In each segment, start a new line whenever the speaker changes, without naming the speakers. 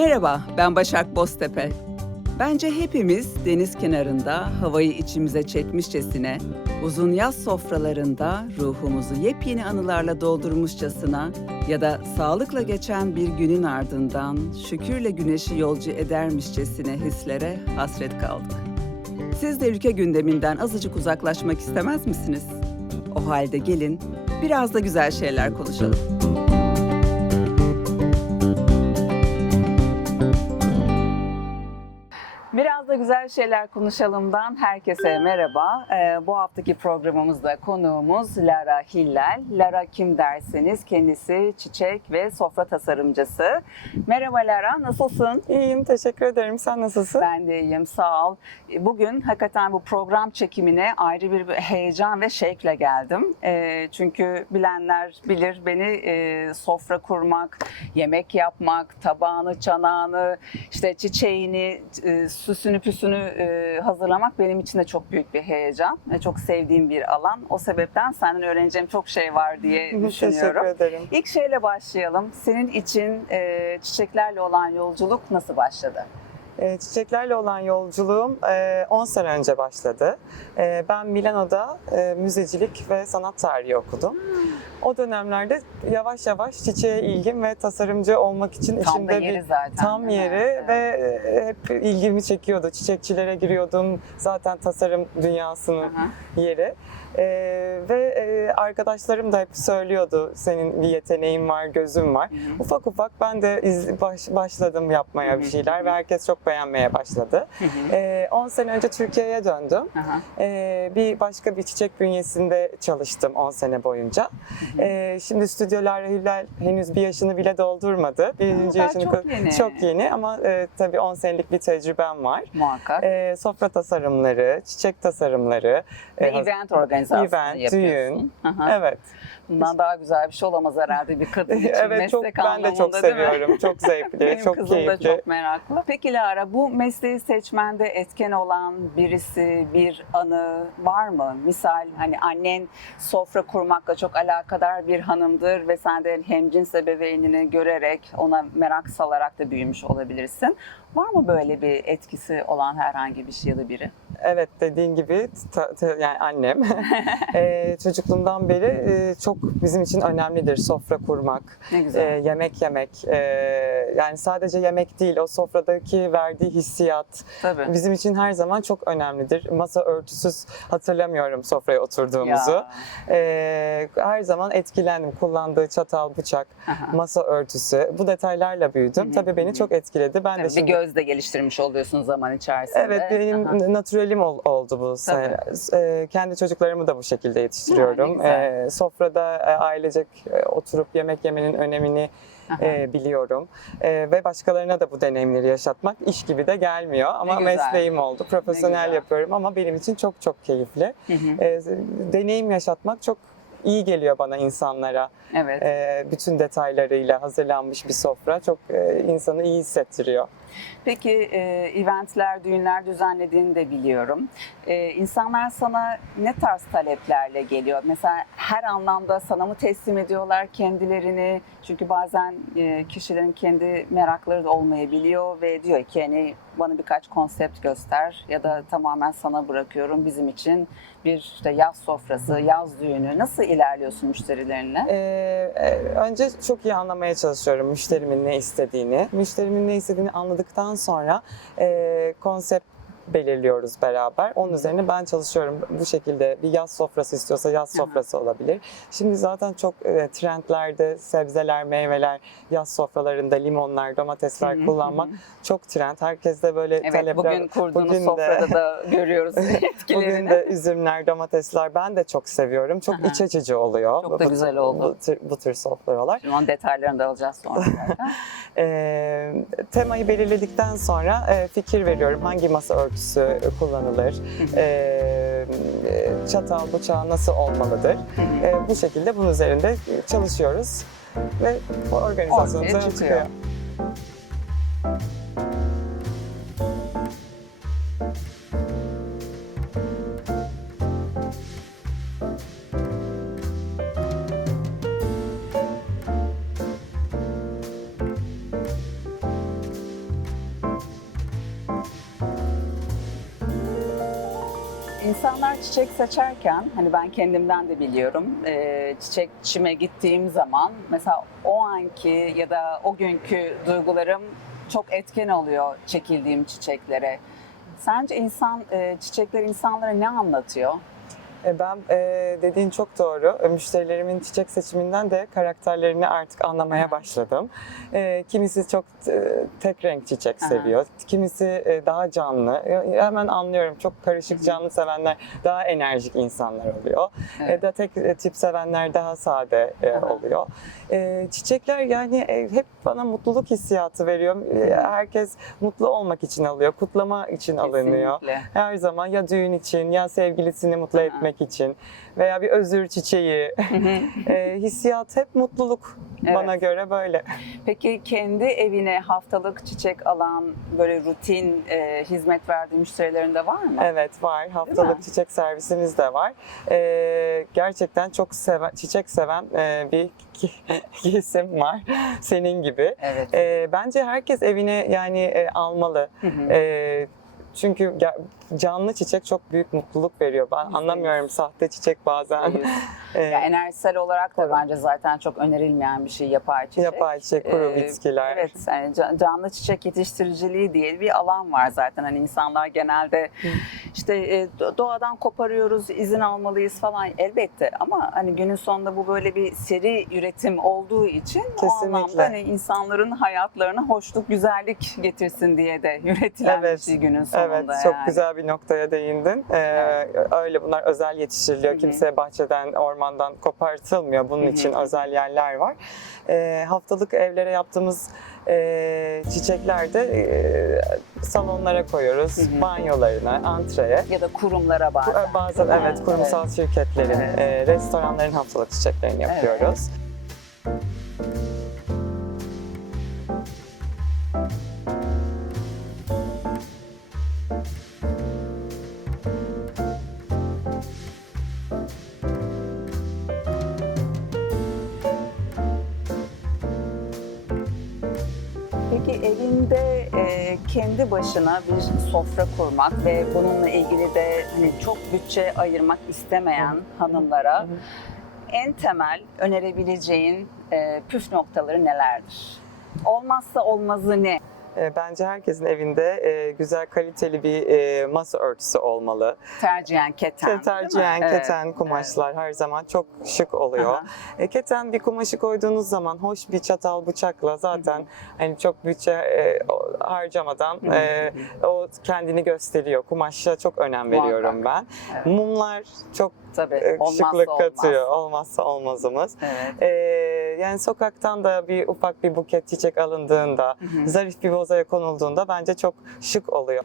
Merhaba, ben Başak Boztepe. Bence hepimiz deniz kenarında havayı içimize çekmişçesine, uzun yaz sofralarında ruhumuzu yepyeni anılarla doldurmuşçasına ya da sağlıkla geçen bir günün ardından şükürle güneşi yolcu edermişçesine hislere hasret kaldık. Siz de ülke gündeminden azıcık uzaklaşmak istemez misiniz? O halde gelin biraz da güzel şeyler konuşalım. Güzel şeyler konuşalımdan herkese merhaba. Ee, bu haftaki programımızda konuğumuz Lara Hillel. Lara kim derseniz kendisi çiçek ve sofra tasarımcısı. Merhaba Lara, nasılsın?
İyiyim, teşekkür ederim. Sen nasılsın?
Ben de iyiyim, sağ ol. Bugün hakikaten bu program çekimine ayrı bir heyecan ve şevkle geldim. Ee, çünkü bilenler bilir beni e, sofra kurmak, yemek yapmak, tabağını, çanağını, işte çiçeğini, e, süsünü püsünü e, hazırlamak benim için de çok büyük bir heyecan ve çok sevdiğim bir alan. O sebepten senden öğreneceğim çok şey var diye düşünüyorum.
Teşekkür ederim.
İlk şeyle başlayalım. Senin için e, çiçeklerle olan yolculuk nasıl başladı?
Ee, Çiçeklerle olan yolculuğum e, 10 sene önce başladı. E, Ben Milano'da e, müzecilik ve sanat tarihi okudum. O dönemlerde yavaş yavaş çiçeğe ilgim ve tasarımcı olmak için
Tam
içimde bir
zaten.
tam yeri ve e, hep ilgimi çekiyordu. Çiçekçilere giriyordum. Zaten tasarım dünyasının
Aha.
yeri. Ee, ve e, arkadaşlarım da hep söylüyordu senin bir yeteneğin var, gözün var.
Hı hı.
Ufak ufak ben de iz, baş- başladım yapmaya bir
Hı hı.
şeyler ve herkes çok beğenmeye başladı.
Hı hı.
Ee, 10 sene önce Türkiye'ye döndüm. Ee, bir başka bir çiçek bünyesinde çalıştım 10 sene boyunca. Ee, şimdi stüdyolar Hillel henüz bir yaşını bile doldurmadı. Birinci
daha
yaşını
çok yeni.
çok yeni ama e, tabii 10 senelik bir tecrübem var.
Muhakkak.
Ee, sofra tasarımları, çiçek tasarımları,
Ve
e,
event organizasyonu
event,
yapıyorsun.
düğün.
Aha.
evet.
Bundan daha güzel bir şey olamaz herhalde bir kadın için
evet çok
meslek
ben de çok
anlamında,
seviyorum. Çok zevkli,
Benim
çok
kızım
keyifli.
da çok meraklı. Peki Lara bu mesleği seçmende etken olan birisi, bir anı var mı? Misal hani annen sofra kurmakla çok alakadar bir hanımdır ve sen de hemcins ebeveynini görerek ona merak salarak da büyümüş olabilirsin. Var mı böyle bir etkisi olan herhangi bir şey ya da biri?
Evet dediğin gibi ta- ta- yani annem Ee, çocukluğumdan beri e, çok bizim için önemlidir sofra kurmak, e, yemek yemek. E, yani sadece yemek değil o sofradaki verdiği hissiyat
Tabii.
bizim için her zaman çok önemlidir. Masa örtüsüz hatırlamıyorum sofraya oturduğumuzu. E, her zaman etkilendim kullandığı çatal, bıçak,
Aha.
masa örtüsü. Bu detaylarla büyüdüm.
Hı hı,
Tabii beni
hı.
çok etkiledi. Ben
Tabii
de şimdi
göz de geliştirmiş oluyorsun zaman içerisinde.
Evet benim
Aha.
natürelim ol- oldu bu. sene. Ee, kendi çocuklarımı da bu şekilde yetiştiriyorum.
Ha.
Ee, sofrada e, ailecek e, oturup yemek yemenin önemini e, biliyorum. E, ve başkalarına da bu deneyimleri yaşatmak iş gibi de gelmiyor ama mesleğim oldu. Profesyonel yapıyorum ama benim için çok çok keyifli.
Hı hı.
E, deneyim yaşatmak çok iyi geliyor bana insanlara.
Evet.
E, bütün detaylarıyla hazırlanmış bir sofra çok e, insanı iyi hissettiriyor.
Peki e, eventler, düğünler düzenlediğini de biliyorum. E, insanlar sana ne tarz taleplerle geliyor? Mesela her anlamda sana mı teslim ediyorlar kendilerini? Çünkü bazen e, kişilerin kendi merakları da olmayabiliyor ve diyor ki hani bana birkaç konsept göster ya da tamamen sana bırakıyorum bizim için bir işte yaz sofrası, yaz düğünü. Nasıl ilerliyorsun müşterilerinle?
Ee, e, önce çok iyi anlamaya çalışıyorum müşterimin ne istediğini. Müşterimin ne istediğini anladıktan sonra e, konsept belirliyoruz beraber. Onun üzerine ben çalışıyorum. Bu şekilde bir yaz sofrası istiyorsa yaz sofrası olabilir. Şimdi zaten çok e, trendlerde sebzeler, meyveler, yaz sofralarında limonlar, domatesler kullanmak çok trend. Herkes de böyle
Evet,
talepler.
bugün kurduğunuz
Bugün de-
sofrada da görüyoruz etkilerini.
Bugün de üzümler, domatesler ben de çok seviyorum. Çok
Aha.
iç açıcı oluyor.
Çok da
bu,
güzel oldu.
Bu tür, bu tür sofralar.
Şimdi onun detaylarını da alacağız sonra.
Ee, temayı belirledikten sonra e, fikir veriyorum. Hangi masa örtüsü kullanılır? Ee, çatal, bıçağı nasıl olmalıdır? Ee, bu şekilde bunun üzerinde çalışıyoruz ve organizasyonumuza
çıkıyor.
çıkıyor.
İnsanlar çiçek seçerken, hani ben kendimden de biliyorum, e, çiçekçime gittiğim zaman mesela o anki ya da o günkü duygularım çok etken oluyor çekildiğim çiçeklere. Sence insan e, çiçekler insanlara ne anlatıyor?
E, Ben e, dediğin çok doğru. E, Müşterilerimin çiçek seçiminden de karakterlerini artık anlamaya başladım. Kimisi çok tek renk çiçek seviyor. Kimisi daha canlı. Hemen anlıyorum. Çok karışık canlı sevenler daha enerjik insanlar oluyor.
Evet.
Da tek tip sevenler daha sade oluyor. Çiçekler yani hep bana mutluluk hissiyatı veriyor. Herkes mutlu olmak için alıyor, kutlama için alınıyor.
Kesinlikle.
Her zaman ya düğün için ya sevgilisini mutlu
Aha.
Etmek için veya bir özür çiçeği. e, hissiyat hep mutluluk
Evet.
bana göre böyle.
Peki kendi evine haftalık çiçek alan böyle rutin e, hizmet verdiği müşterilerin de var mı?
Evet var. Haftalık çiçek servisimiz de var. E, gerçekten çok seven, çiçek seven e, bir kesim var. Senin gibi.
Evet.
E, bence herkes evine yani e, almalı.
Hı hı.
E, çünkü canlı çiçek çok büyük mutluluk veriyor. Ben anlamıyorum sahte çiçek bazen. E,
Ya enerjisel olarak da bence zaten çok önerilmeyen bir şey yapay çiçek.
Yapay çiçek, kuru
Ee,
bitkiler.
Evet, yani ca- canlı çiçek yetiştiriciliği diye bir alan var zaten. Hani insanlar genelde işte e, do- doğadan koparıyoruz, izin almalıyız falan elbette. Ama hani günün sonunda bu böyle bir seri üretim olduğu için o
Kesinlikle.
anlamda hani insanların hayatlarına hoşluk, güzellik getirsin diye de üretilen
Evet.
bir şey günün sonunda.
Evet, çok
yani.
güzel bir noktaya değindin. Ee, Öyle bunlar özel yetiştiriliyor.
Hı hı.
Kimse bahçeden, ormandan kopartılmıyor. Bunun
Hı hı.
için özel yerler var. Ee, haftalık evlere yaptığımız e, çiçekler de e, salonlara koyuyoruz.
Hı hı.
Banyolarına, antreye.
Ya da kurumlara bazen.
Bazen
mi?
evet kurumsal şirketlerin,
Evet.
e, restoranların haftalık çiçeklerini yapıyoruz.
Peki evinde e, kendi başına bir sofra kurmak ve bununla ilgili de hani çok bütçe ayırmak istemeyen hanımlara en temel önerebileceğin e, püf noktaları nelerdir? Olmazsa olmazı ne?
E, Bence herkesin evinde e, güzel kaliteli bir e, masa örtüsü olmalı.
Tercihen keten.
Tercihen
Evet,
keten kumaşlar her zaman çok şık oluyor.
Aha.
E, keten bir kumaşı koyduğunuz zaman hoş bir çatal bıçakla zaten hani çok bütçe harcamadan
Hı hı.
o kendini gösteriyor. Kumaşa çok önem veriyorum ben.
Evet.
Mumlar çok
Tabii.
e,
Olmazsa
şıklık
olmaz.
katıyor. Olmazsa olmazımız.
Evet.
E, yani sokaktan da bir ufak bir buket çiçek alındığında,
Hı hı.
zarif bir vazaya konulduğunda bence çok şık oluyor.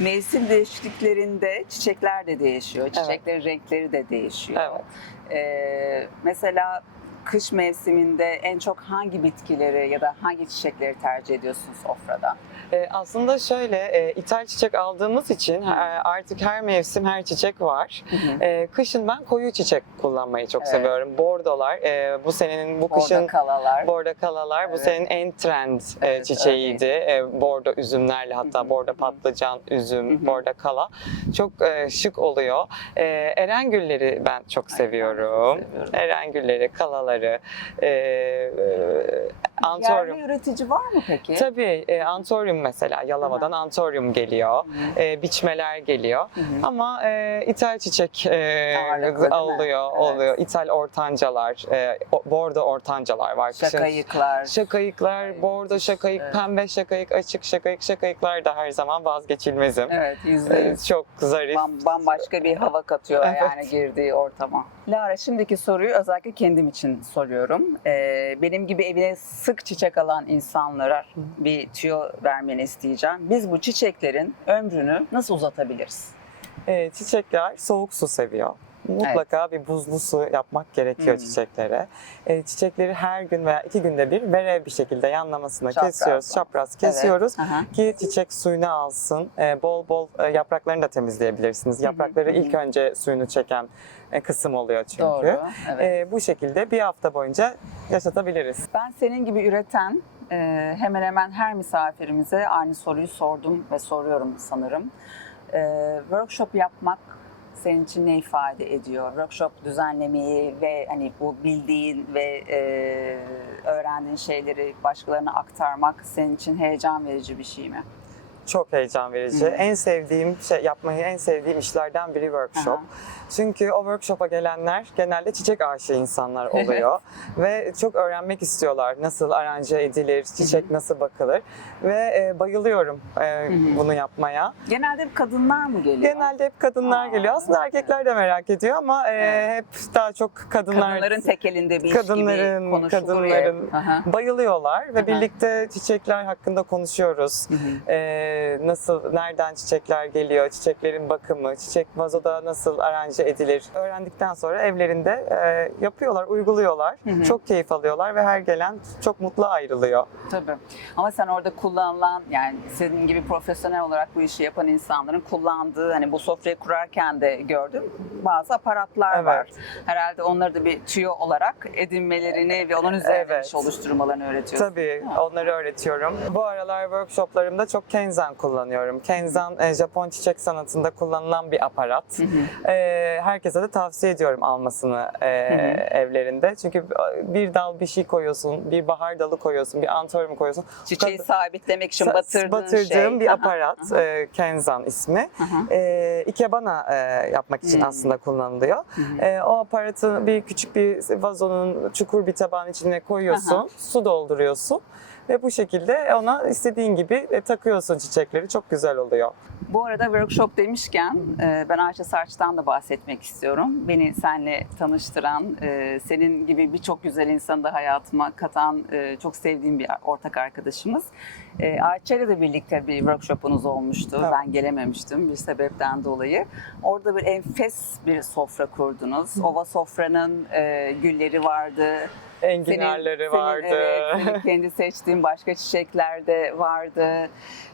Mevsim değişikliklerinde çiçekler de değişiyor. Çiçeklerin renkleri de değişiyor.
Evet.
Ee, mesela kış mevsiminde en çok hangi bitkileri ya da hangi çiçekleri tercih ediyorsun sofrada?
E, aslında şöyle, e, ithal çiçek aldığımız için e, artık her mevsim her çiçek var. E, kışın ben koyu çiçek kullanmayı çok
Evet.
seviyorum. Bordolar, e, bu senenin bu kışın
kalalar.
bordo kalalar bu
Evet.
senenin en trend e,
Evet,
çiçeğiydi. E, bordo üzümlerle hatta
Hı hı.
bordo patlıcan, üzüm,
Hı hı.
bordo kala. Çok e, şık oluyor. E, erengülleri ben çok seviyorum.
seviyorum.
Erengülleri, kalaları, e, e, antoryum.
Yerli üretici var mı peki?
Tabii e, antoryum mesela Yalova'dan geliyor.
Hı hı.
E, biçmeler geliyor.
Hı.
Ama e, ithal çiçek e,
Ağırlıklı
oluyor,
Evet.
oluyor. İthal ortancalar, e, bordo ortancalar var.
Şakayıklar.
Şakayıklar,
Evet.
bordo şakayık,
Evet.
pembe şakayık, açık şakayık, şakayıklar da her zaman vazgeçilmezim.
Evet yüzde
E, çok zarif.
Bam- Bambaşka bir hava katıyor
Evet.
yani girdiği ortama. Lara şimdiki soruyu özellikle kendim için soruyorum. Ee, benim gibi evine sık çiçek alan insanlara bir tüyo vermeni isteyeceğim. Biz bu çiçeklerin ömrünü nasıl uzatabiliriz?
E, çiçekler soğuk su seviyor. Mutlaka bir buzlu su yapmak gerekiyor
Hmm.
çiçeklere. E, çiçekleri her gün veya iki günde bir verev bir şekilde yanlamasına
Çapraz.
kesiyoruz, çapraz kesiyoruz.
Evet. Aha.
ki çiçek suyunu alsın. E, bol bol e, yapraklarını da temizleyebilirsiniz. Yaprakları ilk önce suyunu çeken e, kısım oluyor çünkü.
Doğru. Evet.
E, bu şekilde bir hafta boyunca yaşatabiliriz.
Ben senin gibi üreten e, hemen hemen her misafirimize aynı soruyu sordum ve soruyorum sanırım. E, workshop yapmak senin için ne ifade ediyor? Workshop düzenlemeyi ve hani bu bildiğin ve e, öğrendiğin şeyleri başkalarına aktarmak senin için heyecan verici bir şey mi?
Çok heyecan verici.
Hı.
En sevdiğim şey yapmayı en sevdiğim işlerden biri workshop.
Aha.
Çünkü o workshop'a gelenler genelde çiçek aşığı insanlar oluyor ve çok öğrenmek istiyorlar. Nasıl aranje edilir, çiçek nasıl bakılır ve e, bayılıyorum e,
hı.
bunu yapmaya.
Genelde hep kadınlar mı geliyor?
Genelde hep kadınlar
Aa.
geliyor. Aslında erkekler de merak ediyor ama e,
Evet.
hep daha çok kadınlar
Kadınların tek elinde bir iş
Kadınların,
gibi konuşulur
kadınların.
Aha.
bayılıyorlar ve
Aha.
birlikte çiçekler hakkında konuşuyoruz.
Hı hı.
Ee, nasıl, nereden çiçekler geliyor, çiçeklerin bakımı, çiçek vazoda nasıl aranje edilir. Öğrendikten sonra evlerinde e, yapıyorlar, uyguluyorlar.
Hı hı.
Çok keyif alıyorlar ve her gelen çok mutlu ayrılıyor.
Tabii. Ama sen orada kullanılan yani senin gibi profesyonel olarak bu işi yapan insanların kullandığı hani bu sofrayı kurarken de gördüm bazı aparatlar
Evet.
var. Herhalde onları da bir tüyo olarak edinmelerini ve onun üzerine
Evet.
oluşturmalarını öğretiyorsun.
Tabii
Ha.
onları öğretiyorum. Bu aralar workshoplarımda çok Kenzan kullanıyorum. Kenzan e, Japon çiçek sanatında kullanılan bir aparat.
Hı hı.
E, herkese de tavsiye ediyorum almasını e, evlerinde. Çünkü bir dal bir şey koyuyorsun, bir bahar dalı koyuyorsun, bir antorium koyuyorsun.
Çiçeği
Kad-
sabitlemek için batırdığın
batırdığım
şey.
bir
Aha,
aparat,
aha,
e, Kenzan ismi.
aha.
E, ikebana e, yapmak için
Hmm.
aslında kullanılıyor.
hı.
E, o aparatı bir küçük bir vazonun çukur bir tabağın içine koyuyorsun,
Aha.
su dolduruyorsun ve bu şekilde ona istediğin gibi takıyorsun çiçekleri. Çok güzel oluyor.
Bu arada workshop demişken e, ben Ayça Sarç'tan da bahsetmek istiyorum. Beni senle tanıştıran, e, senin gibi birçok güzel insanı da hayatıma katan e, çok sevdiğim bir ortak arkadaşımız. Ayça ile de birlikte bir workshopunuz olmuştu.
Evet.
Ben gelememiştim bir sebepten dolayı. Orada bir enfes bir sofra kurdunuz. Ova sofranın gülleri vardı.
Enginarları
senin,
vardı.
Senin, evet, senin kendi seçtiğin başka çiçekler de vardı.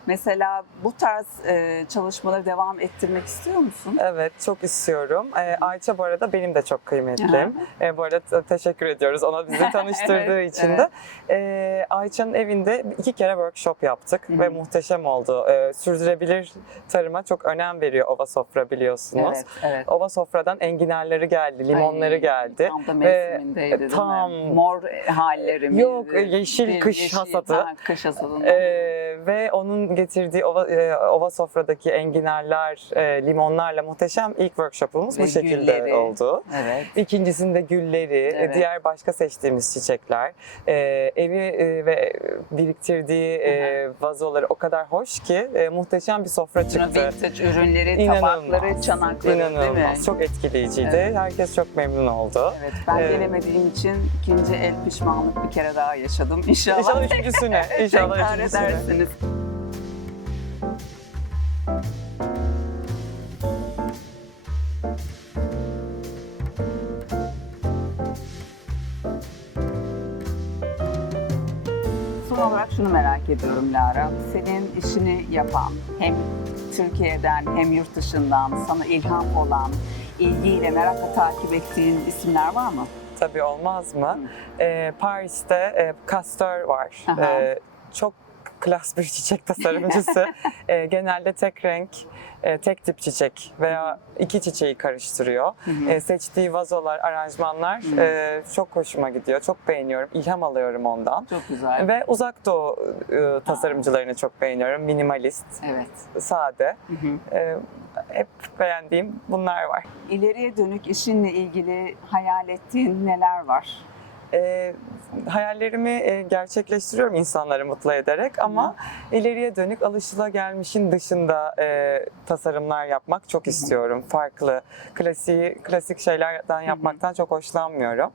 Mesela bu tarz e, çalışmaları devam ettirmek istiyor musun?
Evet, çok istiyorum. Ee, Ayça bu arada benim de çok kıymetlim. Ee, bu arada teşekkür ediyoruz ona bizi tanıştırdığı
Evet,
için de. Ee, Ayça'nın evinde iki kere workshop yaptık
Hı hı.
ve muhteşem oldu. Ee, sürdürülebilir tarıma çok önem veriyor Ova Sofra biliyorsunuz.
Evet, evet.
Ova Sofra'dan enginarları geldi, limonları
Ay,
geldi.
Tam da
Ve
mevsimindeydi değil
tam-?
Mor halleri miydi?
Yok, yeşil
Bir
kış hasadı.
Ha, kış hasadında.
Ee, ve onun getirdiği ova, e, ova sofradaki enginarlar, e, limonlarla muhteşem ilk workshopumuz
Ve
bu şekilde
gülleri.
oldu.
Evet.
İkincisinde gülleri,
Evet.
diğer başka seçtiğimiz çiçekler, e, evi e, ve biriktirdiği e, vazoları o kadar hoş ki e, muhteşem bir sofra çıktı.
vintage ürünleri,
İnanılmaz.
tabakları, çanakları değil mi?
İnanılmaz. Çok etkileyiciydi.
Evet.
Herkes çok memnun oldu.
Evet, ben
Ee,
gelemediğim için ikinci el pişmanlık bir kere daha yaşadım. İnşallah,
İnşallah üçüncüsüne. İnşallah üçüncüsüne.
edersiniz. Son olarak şunu merak ediyorum Lara. Senin işini yapan hem Türkiye'den hem yurt dışından sana ilham olan, ilgiyle, merakla takip ettiğin isimler var mı?
Tabii olmaz mı? Ee, Paris'te e, Castor var.
Aha.
Ee, çok klas bir çiçek tasarımcısı. Ee, genelde tek renk, e, tek tip çiçek veya iki çiçeği karıştırıyor.
hı.
Ee, seçtiği vazolar, aranjmanlar
Hı.
e, çok hoşuma gidiyor. Çok beğeniyorum. İlham alıyorum ondan.
Çok güzel.
Ve uzak doğu e, tasarımcılarını çok beğeniyorum. Minimalist,
Evet.
sade.
Hı hı.
E, hep beğendiğim bunlar var.
İleriye dönük işinle ilgili hayal ettiğin neler var?
E, hayallerimi e, gerçekleştiriyorum insanları mutlu ederek ama ileriye dönük alışılagelmişin dışında e, tasarımlar yapmak çok istiyorum. Farklı, klasik klasik şeylerden yapmaktan çok hoşlanmıyorum.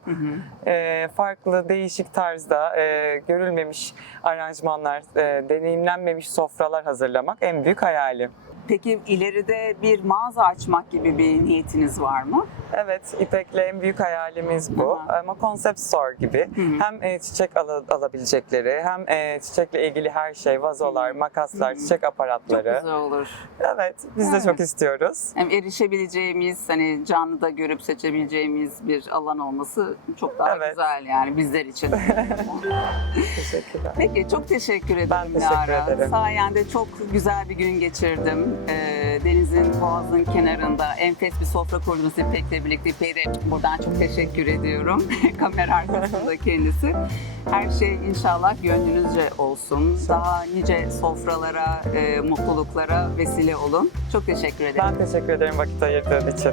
E, farklı, değişik tarzda e, görülmemiş aranjmanlar, e, deneyimlenmemiş sofralar hazırlamak en büyük hayalim.
Peki ileride bir mağaza açmak gibi bir niyetiniz var mı?
Evet, İpek'le en büyük hayalimiz bu.
Aha.
Ama concept store gibi hem e, çiçek ala- alabilecekleri hem e, çiçekle ilgili her şey, vazolar, makaslar, çiçek
Çok
aparatları.
güzel olur.
Evet, biz de
Evet.
çok istiyoruz.
Hem erişebileceğimiz, hani canlıda görüp seçebileceğimiz bir alan olması çok daha
Evet.
güzel yani bizler için.
Teşekkürler.
Peki çok teşekkür ederim
Ben teşekkür
Lara.
ederim.
Sayende çok güzel bir gün geçirdim. Ee, denizin, boğazın kenarında enfes bir sofra kurdunuz İpek'le birlikte. İpek'e de buradan çok teşekkür ediyorum. Kamera arkasında kendisi. Her şey inşallah gönlünüzce olsun. Daha nice sofralara, e, mutluluklara vesile olun. Çok teşekkür ederim.
Ben teşekkür ederim vakit ayırdığın için.